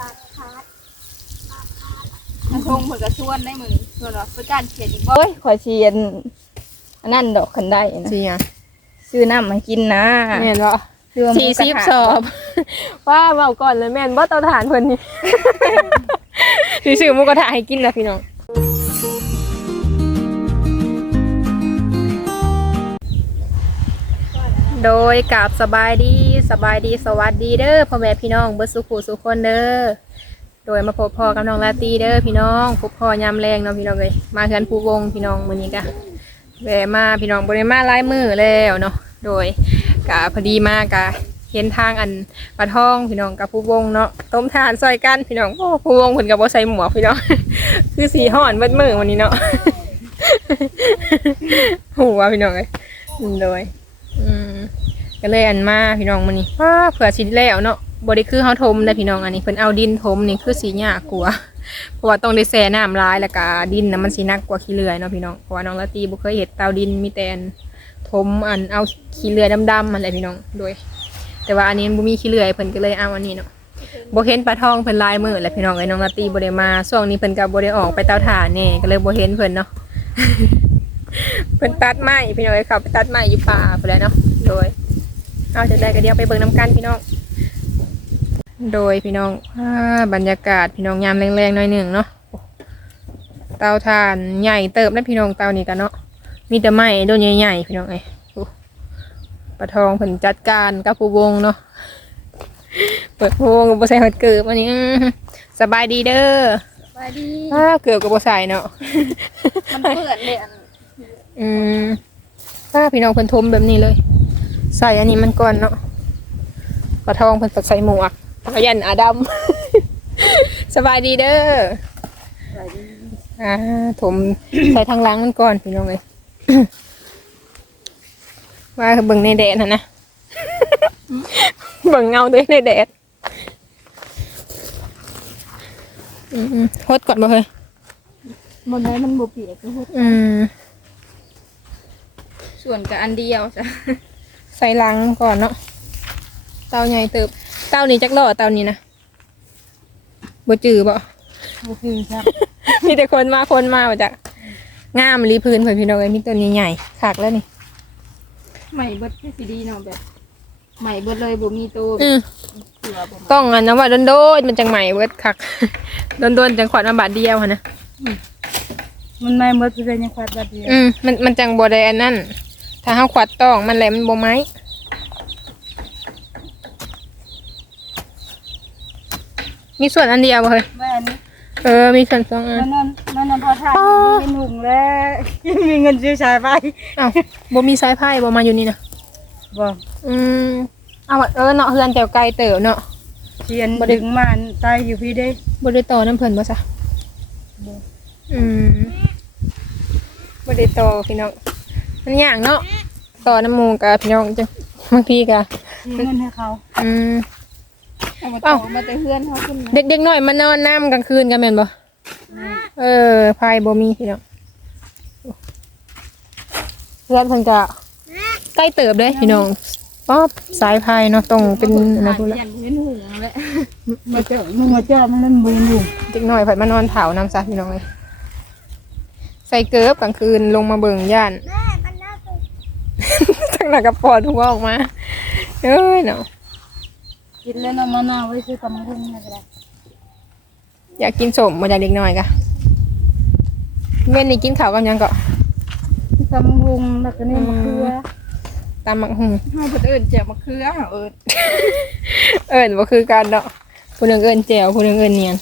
ปากคาดกระทงเพิ่นก็ชวนได้มื้อนี้ชวนว่าเพิ่นการเขียนอีกบ่โอ้ยขอเชียนอันนั่นดอกคันได้นะสิอะซื้อน้ำมากินนะแม่นบ่ซื้อหมูสี่กระสิบทะสอบว่าเว้าก่อนเลยแม่นบ่เตาถ่านเพิ่นนี่ สิซื้อหมูกระทะให้กินล่ะพี่น้อง โดยกับสบายดีสบายดีสวัสดีเด้อพ่อแม่พี่น้องเบิดสุขุสุขคนเด้อโดยมาพบพ่อกับน้องลาตีเด้อพี่น้องพบพ่อยามแรงเนาะพี่น้องเลยมาเฮือนผู้วงพี่น้องมื้อนี้กะแวะมาพี่น้องบ่ได้มาลายมือแล้วเนาะโดยกะพอดีมากะเห็นทางอันปลาทองพี่น้องกับผู้วงเนาะต้มทานซอยกันพี่น้องโอ้ผู้วงเพิ่นก็บ่ใส่หมวกพี่น้องคือสีห่อนเบิดมือวันนี้เนาะหัวพี่น้องเลยโดย ก็เลยอันมาพี่น้องมันนี่ว้าเผื่อสิแล้วเนาะบริคือเฮาทมได้พี่น้องอันนี้เพิ่นเอาดินทมนี่คือสีหยากลัวาเพราะว่าต้องได้แช่น้ำร้ายแล้วก็ดินนะมันสิหนักกว่าขี้เลื่อยเนาะพี่น้องเพราะว่าน้องละตีบ่เคยเห็นเตาดินมีแต่นทมอันเอาขี้เลื่อยดำๆมันแหละพี่น้องโดยแต่ว่าอันนี้บ่มีขี้เลื่อยเพิ่นก็เลยเอาอันนี้เนาะบ่เห็นปลาทองเพิ่นลายมือแหละพี่น้องไอ้น้องละตีบ่ได้มาช่วงนี้เพิ่นก็บ่ได้ออกไปเตาถ่านแน่ก็เลยบ่เห็นเพิ่นเนาะเพิ่นตัดไม้พี่น้องเอ้เขาไปตัดไม้อยู่ป่าไปแล้วเนาะโดย เอาจะได้ก็เดียวไปเบิ่งน้ำกันพี่น้อง โดยพี่น้องอ่าบรรยากาศพี่น้องยามแรงๆหน่อยหนึ่งเนาะ เตาถ่านใหญ่เติบนะพี่น้องเตานี่กันเนาะ มีแต่ไม้โดนใหญ่ๆพี่น้องเอ้ยโอ้ปลาทองเพิ่นจัดการกับผู้วงเนาะ เปิดผู้วงกับบ่ใส่หัดเกิบอันนี้อื้อสบายดีเด้อสบายดีอ้าเกือบกับบ่ใส่เนาะ มันเปื้อนเลยอันอืมถ้าพี่น้องเพิ่นทมแบบนี้เลย ใส่อันนี้มันก่อนเนาะปลาทองเพิ่นตักใส่หมวกตะยันอาดำ สบายดีเด้ออ่าถมใส่ทางหล้างมันก่อนพี่น้องเลยว่าเบิ่งในแดดนะนะเบิ่งเงาตัวเองในแดดอืมๆฮดก่อนบ่เฮ้ยบนนั้นมันบ่เปียกก็ฮู้อืมส่วนกับอันเดียวจ้ะ ใส่ลังก่อนเนาะเตาใหญ่เติบ เตานี้จักรอเตานี้นะบ่จือบ่บ่คือครับ มีแต่คนมาคนมาบ่จักงามรีพื้นเพิ่นพี่น้องเอ้ยมีตัวนี้ใหญ่คักแล้วนี่ใหม่เบิดคือสิดีเนาะแบบใหม่เบิดเลยบ่มีตัวอือเสือบ่มาต้องอันนะว่าโดนๆมันจังใหม่เบิดคักโดนๆจังขวัญมาบาทเดียวหั่นนะมันไม่เบิดคือยังขาดบัดเดียวอืมมันมันจังบ่ได้อันนั้น ถ้าเฮาขวัดต้องมันแหละมันบ่ไหมมีส่วนอันเดียวบ่เฮ้ยแม่นเออ มีส่วนสองอันมันนั่นมันนั่นพอทานอ๋อ กินหุงแล้วมีเงินซื้อชายไปอ้าวบ่มีสายไพ่บ่มาอยู่นี่นะบ่อืมเอาเออเนาะเฮือนแต่ไกลเต๋อเนาะเทียนดึงมาตายอยู่พี่เด้บ่ได้ต่อน้ำเพิ่นบ่ซะบ่อืมบ่ได้ต่อพี่น้อง มันยากเนาะต่อน้ำหมูกับพี่น้องจังบางทีก็มีเงินให้เขาอืมเอามาเอ้าต่อมาแต่เพื่อนเขาขึ้นมาเด็กๆน้อยมานอนน้ำกลางคืนกันแม่นบ่เออไพ่บ่มีพี่น้องเพื่อนเพิ่นก็ใกล้เติบเด้พี่น้องป๊อบสายไพ่เนาะต้องเป็นอันนะพุ่นละยันเห็นหุงแหละมาเจอมึงมาเจอมันเล่นบืนอยู่เด็กน้อยเพิ่นมานอนเผาน้ำซะพี่น้องเอ้ยใส่เกิบกลางคืนลงมาเบิ่งย่านแม่มันน่าจะ ทั้งหนักกับปอดหัวออกมาเอ้ยเนาะกินแล้วน้ำมะนาวไว้ซื้อตำหุ่งนี่ก็ได้อยากกินสมมาจากเด็กน้อยกะเว้นนี่กินข้าวกันยังก็ตำหุ่งแล้วก็นี่มะเขือตามมักหุงเฮาเพิ่นเอิ้นแจ่วมะเขือเฮาเอิ้นเอิญว่าคือกันเนาะผู้หนึ่งเอิญแจวผู้หนึ่งเอิญเนียน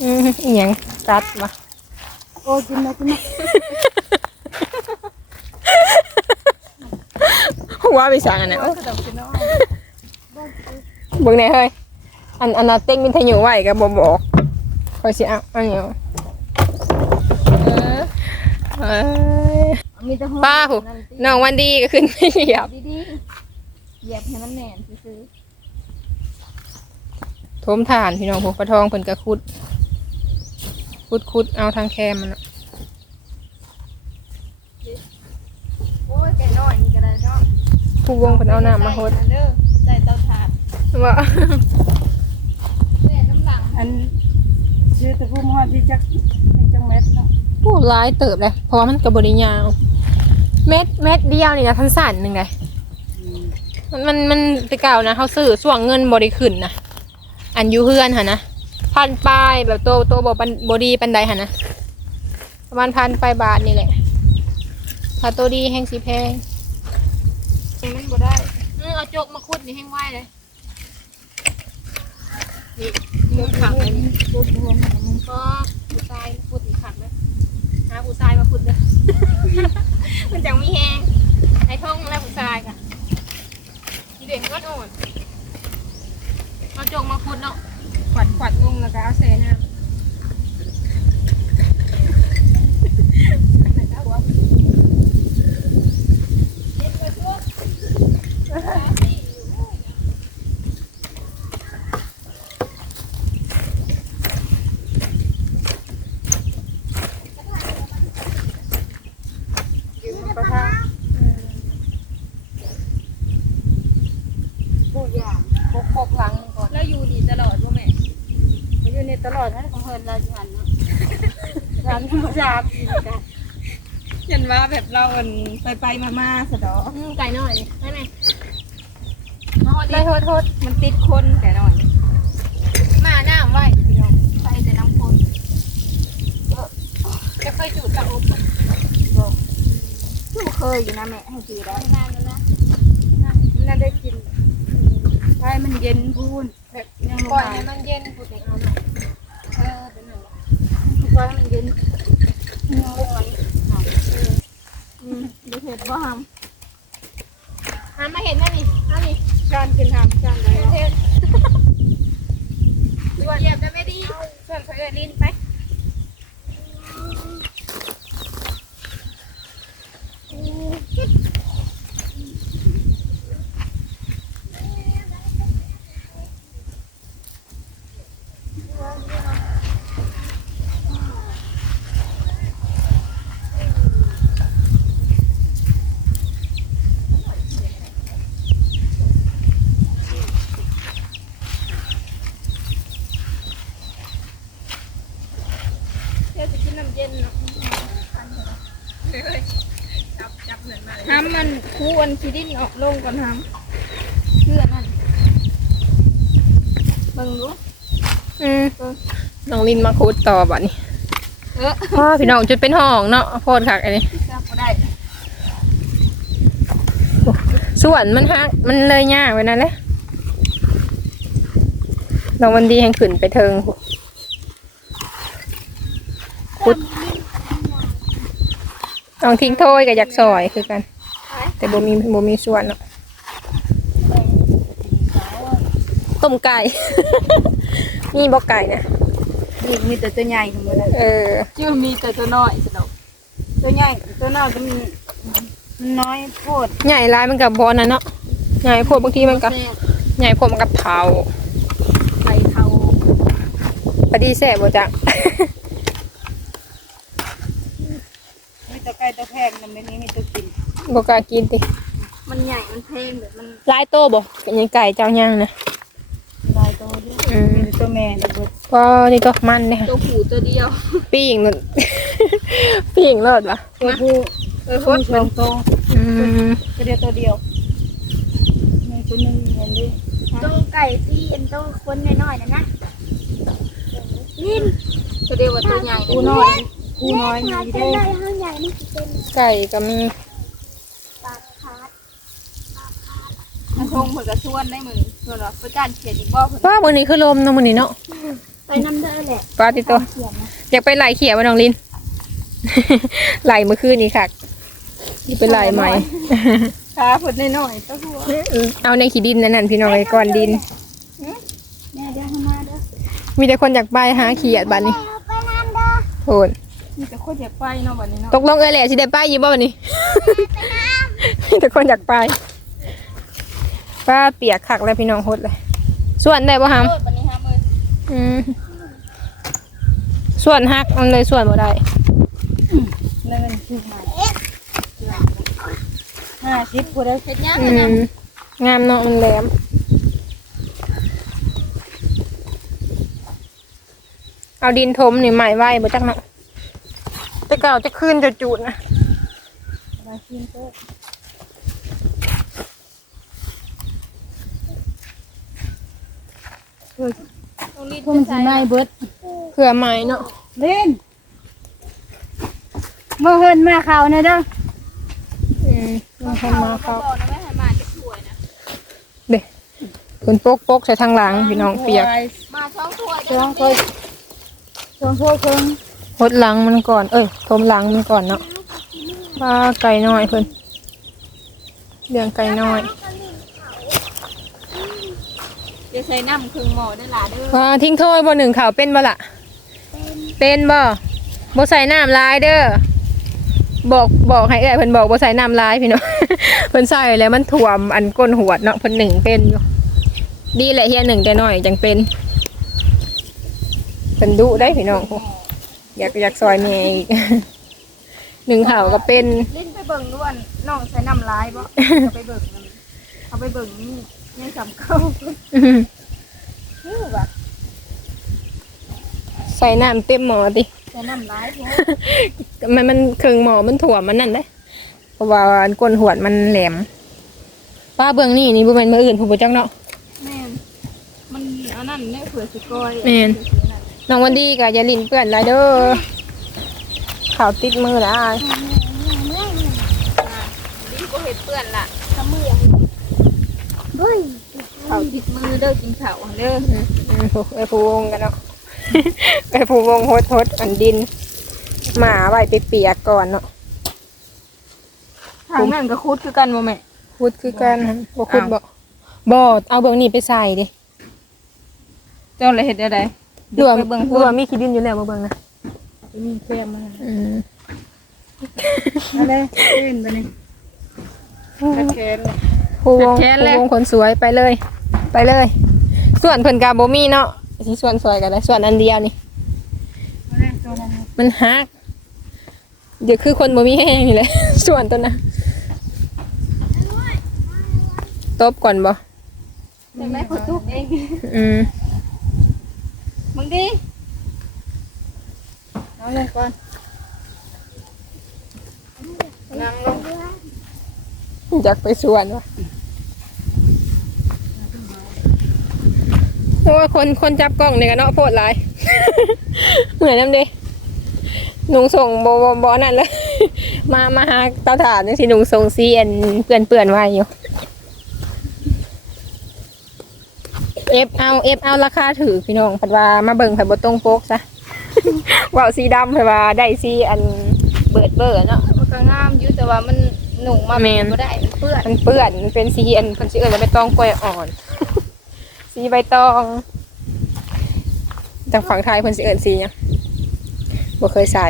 อืมอหยังตัดมา โอ้กินแล้วกินแล้วหัวไปสั่งอันนั้นโอ้กระดกกินแล้วเบิ่งไหนเฮ้ยอันอันนั้นเต็งมินทยุไว้ก็บ่บอกคอยสิเอาอันนี้เอาเออเอ้ยมีแต่หัวป้าหูน้องวันดีก็ขึ้นไม่เหยียบดีๆเหยียบให้มันแน่นซื่อทมฐานพี่น้องพวกปลาทองเพิ่นก็ขุด ขุดขุดเอาทางแคมมันเนาะๆโอ้ยแกน้อยนี่ก็ได้เนาะผู้วงเพิ่นเอาน้ำมาหดเด้อใส่เตาถ่านว่าแม่น้ำหลังอันชื่อตะพุ่มฮอดที่จักให้จังเม็ดเนาะผู้ร้ายเติบเลยเพราะว่ามันกระบริยาว เม็ดเม็ดเดียวนี่นะทันสั่นหนึ่งเลยมันมันมันไปเก่านะเขาซื้อส่วงเงินบริขึ้นนะอันอยูเฮือนค่ะนะ พันปลายแบบโตโตบอปันบดีปันใดค่ะนะประมาณพันปลายบาทนี่แหละถ้าโตดีแห้งสีแพงมันบ่ได้อืมเอาจกมาคุดนี่แห้งไหวเลยนี่มุมขังเลยนี่รถรวมมันก็ผู้ชายมาคุดอีกขังเลยหาผู้ชายมาคุดเลยมันจังมีแห้งไอ้ท่องแล้วผู้ชายค่ะทีเด็กก็อ่อนเอาจกมาคุดเนาะ ขวัดขวัดลงแล้วก็เอาเซน้ำ อยู่ประทาผู้ยางพกพกหลังก่อน แล้วอยู่นี่ตลอดบ่แม่ มาอยู่ในตลอดนะของเฮินเราอยู่หันเนาะร้านธรรมดาพี่กัน ยันว่าแบบเราอั นไปไปมามาสะดออืมไก่หน่อยดิได้ไหมได้โทษโทษมันติดคนแต่หน่อย มาหน้าไว้พี่น้องไปแต่น้ำคนจะเคยจุดตะอบลูกเคยอยู่นะแม่ให้จือได้นานแล้วนะมันน่าได้กินใช่มันเย็นพูนแบบยังปล่บ่อยมาให้มันเย็นกูถึงเอาหน่อยเออเป็นหนึ่งปล่อยให้มันเย็นยังบ่มาอื มดูเห็ดบ่หหามาเห็นไหมนี่เอานี่ำการกินหำการอะไรเทศด่วนเหยียบจะไม่ดีส่วนเขาเดินลิ้นไป เดี๋ยวจะกินน้ำเย็นเนาะ จับจับเหมือนมา ห้ำ มันขี้ดินออกลงก่อนห้ำเพื่อนนั่นเบิ่งดูอืมน้องลินมาคูดต่อบัดนี้เออพ่อพี่น้องจุดเป็นห้องเนาะโพดคักอันนี้จับบ่ได้ส่วนมันฮักมันเลยยากไว้นั่นแหละน้องวันดีแห่งขึ้นไปเทิงคุดน้องทิ้งโทยกับอยากซอยคือกัน แต่บ่มีบ่มีส่วนเนาะต้มไก่นี่บ่ไก่นะนี่มีแต่ตัวใหญ่ทั้งหมดเลยเออชื่อมีแต่ตัวน้อยสนุกตัวใหญ่ตัวน้อยก็มันมันน้อยโพดใหญ่ลายมันกับบอลนะเนาะใหญ่โพดบางทีมันกับแซ่บใหญ่โพดมันกับเผาไข่เขาปดีแซ่บบ่จังมีตะไคร้ตะแพงนำนี้มีตะกิน บ่กล้ากินติมันใหญ่ มันเพลงแบบมันลายโตบ่เป็นยังไก่เจ้าย่างนะลายตัวด้วยอืมมีตัวแม่แล้วก็ก็นี่ก็มันเนี่ยตัวผูตัวเดียว ปิ้งนั่น ปิ้งเลิศวะตัวผู้เออโคมีตรสองตัวอืมตัวเดียวตัวเดียวมีตัวหนึงเห็นดิตัวไก่ที่เอ็นตัวคนน้อยๆนะนะนิ่มตัวเดียวว่าตัวใหญ่ผู้น้อยผู้น้อยมีได้ไก่ก็มี มัน ทงเหมือนกับชวนได้มือส่วนว่าเป็นการเขียนอีกบ่เพิ่นป้ามื้อนี้คือลมเนาะมื้อนี้เนาะไปน้ำเด้อแหละป้าติโตอยากไปไหลเขียวบ่น้องลิน ไหลเมื่อคืนนี้ค่ะนี่เป็นไหลใหม่ ขาเพิ่นน้อยๆตัวหัวเอาในขี้ดินนั่นนั่นพี่น้องไอ้ก้อนดิน แม่เดี๋ยวมาเด้อมีแต่คนอยากไปหาเขียดบัดนี้โทนมีแต่คนอยากไปเนาะบัดนี้เนาะตกลงเอ้ยแหละสิได้ไปอยู่บ่บัดนี้ มีแต่คนอยากไป ป้าเปียกคักเลยพี่น้องโคตรเลย ส่วนได้บ่ฮัมอืมส่วนหักมันเลยส่วนบ่ได้เงินคือมาห้าสิบกูได้เสร็จยังอืงามเนาะมันแหลมเอาดินทมนี่ใหม่ไว้บ่จักเนาะแต่เก่าจะขึ้นจะจูดนะ พุ่มสิไม้เบิดเผื่อใหม่เนาะเล่นเมื่อเฮินมาเขาเนี่ยเด้ออืมมันทำมาเขาบอกนะแม่ให้มาจะถ้วยนะเด้เพิ่นโปกโปกใส่ทางหลังพี่น้องเปียกมาช่องถ้วยช่วงเคยช่วงพวกเพิ่งหดหลังมันก่อน เอ้ยทมหลังมันก่อนเนาะว่าไก่น้อยเพิ่นเลี้ยงไก่น้อย จะ ใส่น้ำครึ่งหม้อได้หล่ะเด้อว่าทิ้งถ้วยบ่หนึ่งข่าวเป็นบ่ล่ะ เป็นบ่บ่ใส่น้ำลายเด้อบอกบอกให้เอ้ยเพิ่นบอกบ่ใส่น้ำลายพี่น้อง เพิ่นใส่แล้วมันถ่วมอันก้นหวดเนาะเพิ่นหนึ่งเป็นอยู่ดีแหละเฮียหนึ่งแต่น้อยจังเป็นเพิ่นดุได้พี่น้อง อยากอยากซอยแม่อีก หนึ่งข่าวก็เป็น ลิ้นไปเบิ่งด้วนน้องใส่น้ำลายบ่ เอาไปเบิ่งมันเอาไปเบิ่งนี่ นี่สำคัญฮู้ว่าใส่น้ำเต็มหม้อติใส่น้ำลายฮู้มันมันเครื่องหม้อมันถ่วมมันนั่นได้เพราะว่าอันก้นหวดมันแหลมป้าเบื้องนี่นี่บ่แม่นมื้ออื่นผู้บ่จักเนาะ แม่นมันอันนั้นเนี่ยเผื่อสิก้อยแม่น น้องวันดีก็อย่าลิ้นเปื้อนหลายเด้อข่าวติดมือหลายลิ้นก็เห็ดเปื้อนล่ะทำมือเฮ้ยเขาติดมือเด้อกินข้าวเด้ออืมอืมไปผูวงกันเนาะไปผูวงโฮดโฮดอันดินหมาไว้ไปเปียกก่อนเนาะทางนั้นก็คุดคือกันบ่แม่พูดคือกันหั่นบ่คุดบ่บ่เอาเบื้องนี้ไปใส่ดิเจ้าเลยเห็ดได้ไดดูว่าไปเบิ่งดูพุ่นว่ามีขี้ดินอยู่แล้วบ่เบิ่งนะมีแค่มาอืมอะไรเล่นไปนี่ตะแค งเลยผูวงผูวงคนสวยไปเลย ไปเลย ส่วนเพิ่นกาบ่มีเนาะสิส่วนสวยกันเลยส่วนอันเดียวนี่มาเล่นตัวนั้นมันฮักเดี๋ยวคือคนบ่มีแห้งนี่แหละ ส่วนตัวนะตบก่อนบ่ใช่ไหมขอทุกเองอืมมึงดิเอาเลยก่อนนั่งลง อยากไปสวนวะโอ้ยคนคนจับกล้องเนี่ยกันเนาะโพดหลาย เหมือนน้ำเด้หนุงส่งบอบอบอนั่นเลย มามาหาเตาถ่านนี่สิหนุงส่งซีเอ็นเปื่อนเปื่อนๆไว้อยู่เอฟเอาเอฟเอาราคาถือพี่น้องเพัดว่ามาเบิ่งไผ่บตรงโป๊กซะว่าวสีดำไผ่ว่าได้ซีอันเบิดเบอร์เนาะมันก็งามอยู่แต่ว่ามัน หนุ่มมาแม่นบ่ได้มันเปื้อนมันเปื้อนมันเป็นสีอันคนชื่อเอิญว่าใบตองกล้วยอ่อน สีใบตองจากฝั่งไทยเพิ่นสิเอิญสีเนี่ยงบ่เคยใส่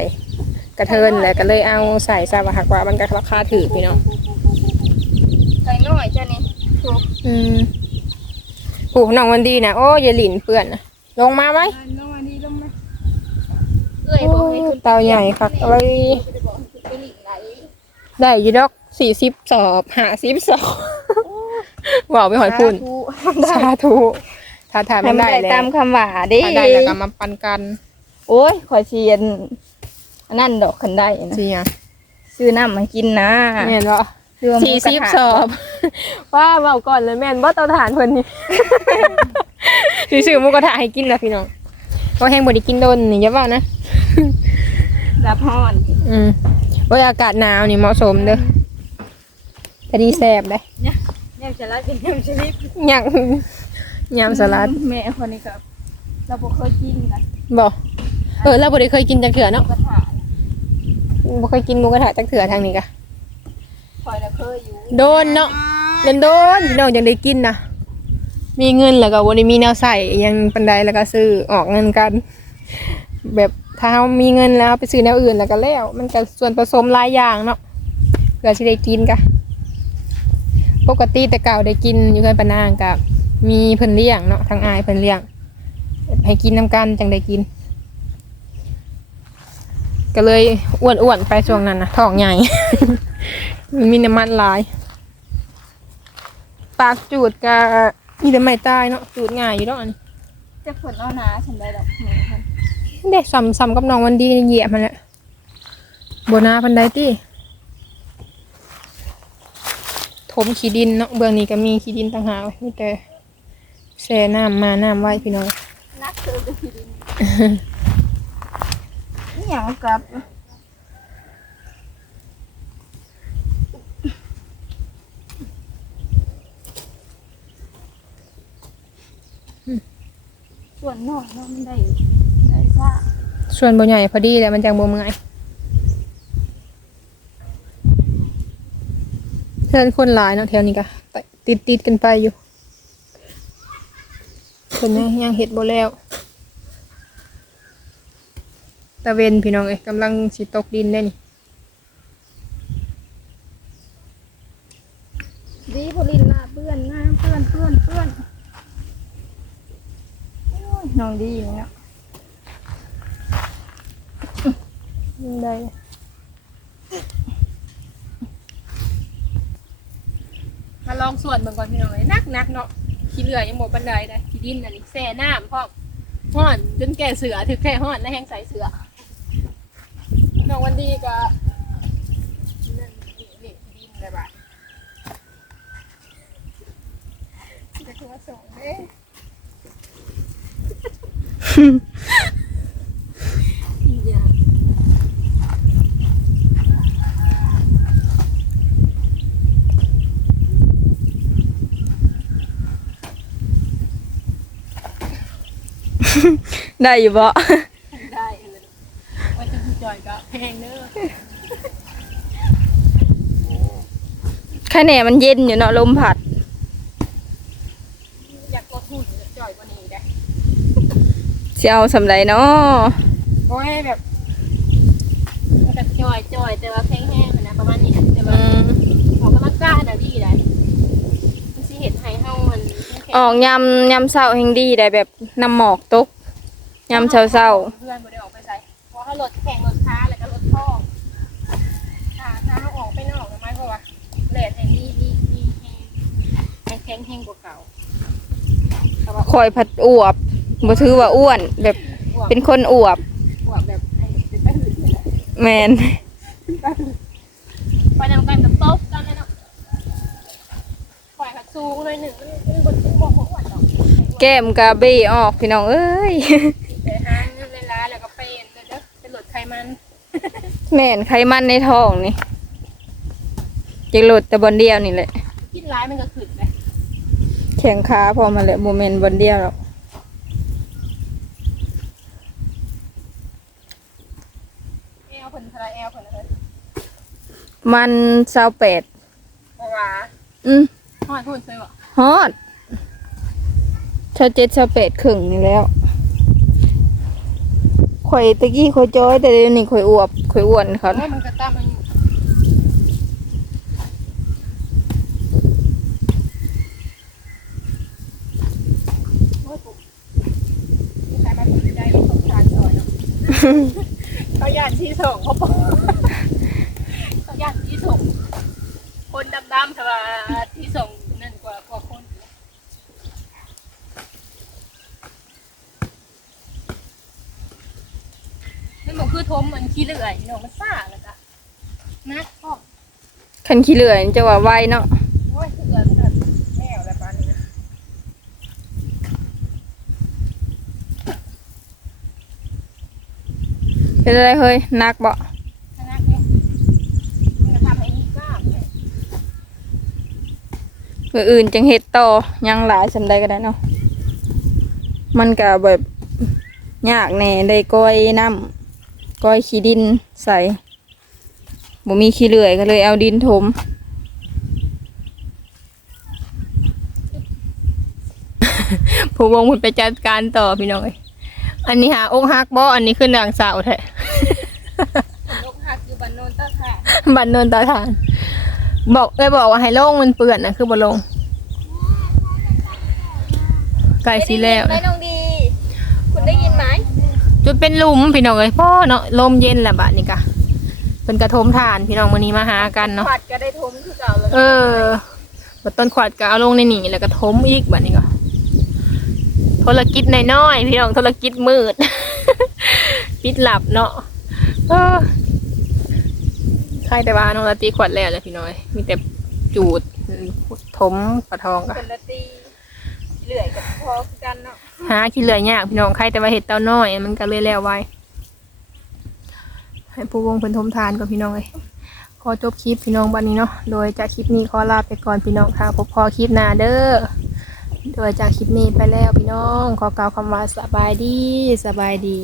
กระเทินแหละก็เลยเอาใส่ซาบะหักว่ามันก็ราคาถือพี่น้องไก่น้อยจ้ะนี่ถูกอืมผูกน้องวันดีนะโอ้ยายหลินเปื้อนน่ะลงมาไว้ลงมาดีลงมาเอ้ยบอกให้ขึ้นเตาใหญ่คักเลยไปบอกให้ขึ้นไปหลีกไหลได้อยูดอก สี่สิบสอบหาสิบสอบบอกไปหอยพุ่นสาธุถ้าทำให้ไม่มันได้ได้แล้วตามคำว่าเดิถ้าได้แล้วก็มาปันกัน โอ้ยขอเชียนอันนั่นดอกคันได้นะเสียซื้อน้ำมากินนะแม่นบ่ซื้อหมูสี่กระสิบทะสอบ ว่าเบาก่อนเลยแม่นบ่เตาถ่านเพิ่นนี่สิซื้อหมูกระทะให้กินนะพี่น้องเพราะแห้งบ่ได้กินโดนนี่อย่าเว้านะรับฮ้อนอืมว่าอากาศหนาวนี่เหมาะสมเด้อ พอดีแซ่บเด้เนี่ยเนี่ยจะรักกินเนี่ยจะรีบยางยามสลัดแม่คนนี้ครับเราบ่เคยกินนะบ่เออเราบ่ได้เคยกินจักเถื่อหมูเนาะกระทะนะบ่เคยกินหมูกระทะจักเถื่อทางนี้กะคอยน่ะเคยอยู่โดนเนาะโดนโดนพี่น้องยังได้กินนะมีเงินแล้วก็บ่ได้มีแนวใส่อิหยังปานใดแล้วก็ซื้อออกเงินกัน แบบถ้าเรามีเงินแล้วไปซื้อแนวอื่นแล้วก็แล้ว มันก็ส่วนผสมหลายอย่างเนาะเพื่อสิได้กินกะ ปกติแต่เก่าได้กินอยู่กันปะนางกับมีเพิ่นเลี้ยงเนาะทางอายเพิ่นเลี้ยง ให้กินน้ำกันจังได้กิน ก็เลยอ้วนๆไปช่วงนั้นนะท้องใหญ่ มันมีน้ำมันหลาย ปากจูดกับมีแต่ไม่ตายเนาะจูดง่ายอยู่ดอกอันนี้จะผลเอาหนาฉันได้ดอกแม่คนเด็กซ้ำซ้ำกับน้องวันดีเหยียบมันแหละบนาพันไดตี้ ถมขี้ดินเนาะเบื้องนี้ก็มีขี้ดินต่างหากมีแต่แช่น้ำมาน้ำไว้พี่น้องนักเสือจะกินนี่อย่างกับส่วนนอกเนาะมันได้ได้ซ่าส่วนบ่ใหญ่พอดีแหละมันจังบ่เมื่อย เพื่อนคนหลายเนาะแถวนี้ก็ติดติดกันไปอยู่เพิ่นยังยังเฮ็ดบ่แล้วตะเวนพี่น้องเอ้ยกำลังสิตกดินได้นี่ดีพอลินลาเปื้อนน้ำเปื้อนเปื้อนเปื้อนน้องดีเนาะได้มาลอง ส่วนเบิ่งก่อนพี่น้องเอ้ยนักๆเนาะขี้เหลือยังบ่ปานใดได้ขี้ดินอันนี้แซ่น้ำพร้อมฮ้อนจนแก่เสือถึกแค่ฮ้อนและแห้งใส่เสือน้องวันดีก็นั่นนี่นี่ดินอะได้บาดจะคือว่าส่งเด้ ได้อยู่บ่ได้เลยไว้จะจอยก็แพงเด้อแค่แหน่มันเย็นอยู่เนาะลมพัด อยากกดหุ่นจอยกว่านี้ได้สิเอาสำไรเนาะโอ้ยแบบแบบจอยจอยแต่ว่าแพงแห้งๆนะประมาณนี้นะแต่ว่าอืมออกกำลังกายนะดีได้มันสิเห็นไห้เฮามันแข็งออกยำยำเช้าแห่งดีได้แบบ น้ำหมอกตกยำเช้าเช้าเพื่อนบ่ได้ออกไปใส่เพราะเขารถแข่งรถช้าแล้วก็รถท่อถ้าถ้าเขาออกไปนอกทำไมเพราะว่าแหลดแห่งนี้ดีดีแห้งแข็งแห้งกว่าเก่าแต่ว่าๆคอยผัดอวบบ่ถือว่าอ้วน แบบอ้วกเป็นคนอวบอ้วกแบบไอ้เป็นไปหืดนี่แหละแมน ไปนำกันกับโต๊ะกันเลยเนาะปล่อยหักสูงเลยหนึ่งมันบนบนหัวหวานดอก แก้มกาเบ้ออกพี่น้องเอ้ยแต่ห้างเล่นร้านแล้วก็เป็นเลยเด้อเป็นหลดไขมันแม่นไขมันในท้องนี่จะหลุดแต่บนเดียวนี่แหละ กินร้ายมันก็ขึ้นเลยแข่งขาพอมาเลยโมเมนต์บนเดียวหรอกแอลเพิ่นทลายแอลเพิ่นเลยมันเศร้าแปดเพราะว่าอืมหอดพูดเลยว่าฮอด เช้าเจ็ดเช้าแปดครึ่งนี่แล้วข่อยตะกี้ข่อยจ้อยแต่เดี๋ยวนี้ข่อยอวบข่อยอ้วนเขาโอ้ยมันก็ตามอายุโอ้ยปุ๊บมีใครมาสนใจสงสารซอยเนาะเขาย่านที่ส่งเขาบอกเขาย่านที่ส่งคนดำๆแต่ว่าที่ส่งนั่นกว่ากว่าคนนั่นบอกคือท มมันขี้เหลื่อยเนาะมันซ่าแล้วจ้ะนะพ่อคันขี้เหลื่อนี่จะว่าไวเนาะโอ้ยขี้เหลื่อยมันแมวอะไรปานนี้นะเป็นอะไรเฮ้ยหนักบ่ชนะเนี่ยมันก็ทำให้มีกล้ามเลยมืออื่นจังเฮ็ดต่อยังหลายสำใดก็ได้เนาะมันก็แบบยากแน่ได้ก้อยน้ำ ก้อยขี้ดินใส่บ่มีขี้เหลื่อยก็เลยเอาดินถมผู้วงคุณไปจัดการต่อพี่น้องเอ้ยอันนี้หาอกหักบ่อันนี้คือนางสาวแท้อกหักอยู่บ้านโนนตาค่ะบันเนินตาทาน บอกเลยบอกว่าให้โล่งมันเปื่อนนะคือบ่ลงไก่สีแล้ว ได้น้องดี คุณได้ยินไหม จนเป็นหลุมพี่น้องเอ้ยพ่อเนาะลมเย็นแหละบาดนี้กะเป็นกระทมทานพี่น้องมื้อนี้มาหากันเนาะขวัดก็ได้ทมคือเก่าเลยเออบัดต้นขวดก็เอาลงในนี่แล้วก็ทมอีกบัดนี้ก็ธุรกิจน้อยๆพี่น้องธุรกิจมืดปิดหลับเนาะเออใครแต่ว่าน้องละตีขวดแล้วจ้ะพี่น้อย มีแต่จูดถมปะทองกันเป็นละตีเหลื่อยกับพอคือกันเนาะ หาขี้เหลือยากพี่น้องใครแต่ว่าเห็ดเต้าน้อย มันก็เลยแล้วไว้ ให้ผู้วงเพิ่นทมทานกับพี่น้องเลยขอจบคลิปพี่น้องบันนี้เนาะ โดยจากคลิปนี้ขอลาไปก่อนพี่น้องค่ะพบพอคลิปหน้าเด้อ โดยจากคลิปนี้ไปแล้วพี่น้อง ขอกล่าวคำว่าสบายดีสบายดี